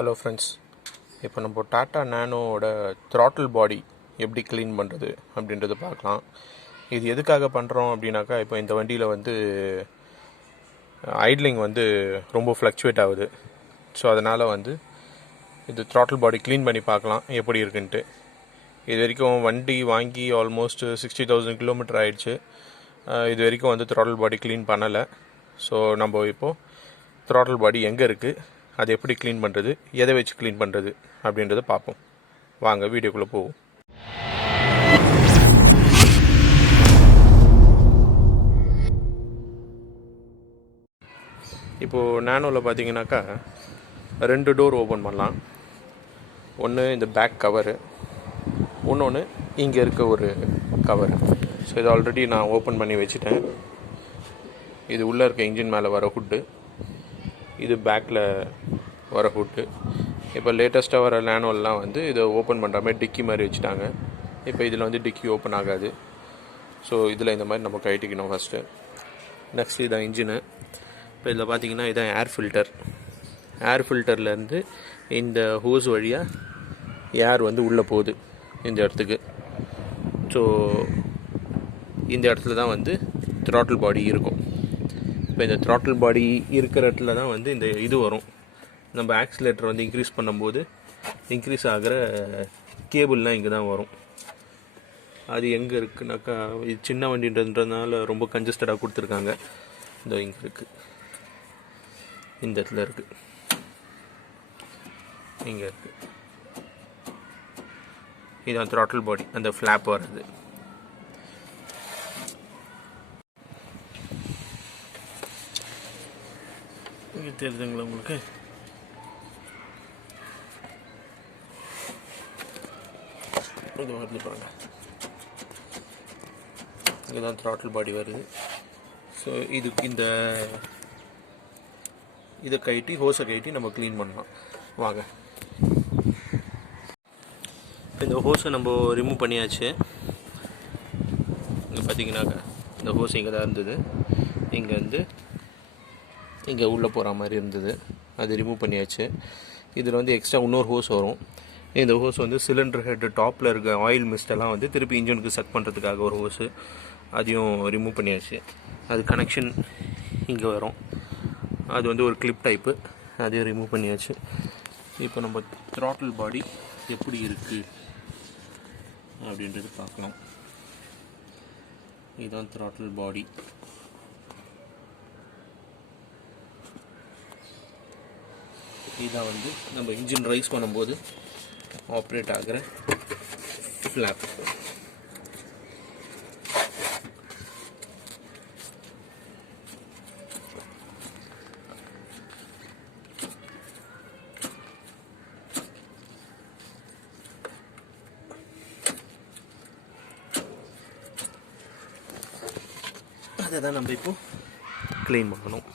Hello friends, இப்போ நம்ம tata நேனோவோட throttle பாடி எப்படி க்ளீன் பண்ணுறது அப்படின்றத பார்க்கலாம். இது எதுக்காக பண்ணுறோம் அப்படின்னாக்கா, இப்போ இந்த வண்டியில் வந்து ஐட்லிங் வந்து ரொம்ப ஃப்ளக்சுவேட் ஆகுது. ஸோ அதனால் வந்து இது த்ராட்டில் பாடி க்ளீன் பண்ணி பார்க்கலாம் எப்படி இருக்குன்ட்டு. இது வரைக்கும் வண்டி வாங்கி ஆல்மோஸ்ட் 60,000 கிலோமீட்டர் ஆகிடுச்சு. இது வரைக்கும் வந்து த்ராட்டில் பாடி க்ளீன் பண்ணலை. ஸோ நம்ம இப்போது த்ராட்டில் பாடி எங்கே இருக்குது, அதை எப்படி க்ளீன் பண்ணுறது, எதை வச்சு க்ளீன் பண்ணுறது அப்படின்றத பார்ப்போம். வாங்க வீடியோக்குள்ளே போவோம். இப்போது நேனோவில் பார்த்தீங்கன்னாக்கா 2 டோர் ஓப்பன் பண்ணலாம். ஒன்று இந்த பேக் கவரு, இன்னொன்று இங்கே இருக்க ஒரு கவரு. ஸோ இது ஆல்ரெடி நான் ஓப்பன் பண்ணி வச்சுட்டேன். இது உள்ளே இருக்க இன்ஜின் மேலே வர ஹுட்டு, இது பேக்கில் வர ஹுட்டு. இப்போ லேட்டஸ்ட்டாக வர நேனோலாம் வந்து இதை ஓப்பன் பண்ணுற மாதிரி டிக்கி மாதிரி வச்சுட்டாங்க. இப்போ இதில் வந்து டிக்கி ஓப்பன் ஆகாது. ஸோ இதில் இந்த மாதிரி நம்ம கழட்டிக்கணும் ஃபஸ்ட்டு. நெக்ஸ்ட் இதான் இன்ஜினு. இப்போ இதில் பார்த்தீங்கன்னா இதான் ஏர் ஃபில்டர். ஏர் ஃபில்டர்லேருந்து இந்த ஹோஸ் வழியாக ஏர் வந்து உள்ளே போகுது இந்த இடத்துக்கு. ஸோ இந்த இடத்துல தான் வந்து த்ராட்டில் பாடி இருக்கும். இப்போ இந்த த்ராட்டில் பாடி இருக்கிற இடத்துல தான் வந்து இந்த இது வரும். நம்ம ஆக்சிலேட்டர் வந்து இன்க்ரீஸ் பண்ணும்போது இன்க்ரீஸ் ஆகிற கேபிள்லாம் இங்கே தான் வரும். அது எங்கே இருக்குனாக்கா, இது சின்ன வண்டின்றதுனால ரொம்ப கன்ஜஸ்டடாக கொடுத்துருக்காங்க. இந்த இங்கே இருக்குது, இந்த இடத்துல இருக்குது, இங்கே இருக்குது. இதுதான் த்ராட்டில் பாடி, அந்த ஃப்ளாப் வர்றது. இங்கே தெரியுதுங்களா உங்களுக்கு? இது வருது பாருங்க, இங்கே தான் த்ராட்டில் பாடி வருது. ஸோ இந்த இதை கழட்டி, ஹோஸை கழட்டி நம்ம க்ளீன் பண்ணலாம். வாங்க. இந்த ஹோஸை நம்ம ரிமூவ் பண்ணியாச்சு. இங்கே பார்த்தீங்கன்னாக்கா இந்த ஹோஸ் இங்கே தான் இருந்தது. இங்கேருந்து இங்கே உள்ளே போகிற மாதிரி இருந்தது, அது ரிமூவ் பண்ணியாச்சு. இதில் வந்து எக்ஸ்ட்ரா இன்னொரு ஹோஸ் வரும். இந்த ஹோஸ் வந்து சிலிண்டர் ஹெட் டாப்பில் இருக்க ஆயில் மிஸ்டெல்லாம் வந்து திருப்பி இன்ஜினுக்கு சக் பண்ணுறதுக்காக ஒரு ஹோஸு, அதையும் ரிமூவ் பண்ணியாச்சு. அது கனெக்ஷன் இங்கே வரும், அது வந்து ஒரு கிளிப் டைப்பு, அதையும் ரிமூவ் பண்ணியாச்சு. இப்போ நம்ம த்ராட்டில் பாடி எப்படி இருக்குது அப்படின்றது பார்க்கலாம். இதுதான் த்ராட்டில் பாடி. இதான் வந்து நம்ம இன்ஜின் ரைஸ் பண்ணும்போது ஆப்ரேட் ஆகிற ஃப்ளாப். அதை தான் நம்ம இப்போ க்ளீன் பண்ணணும்.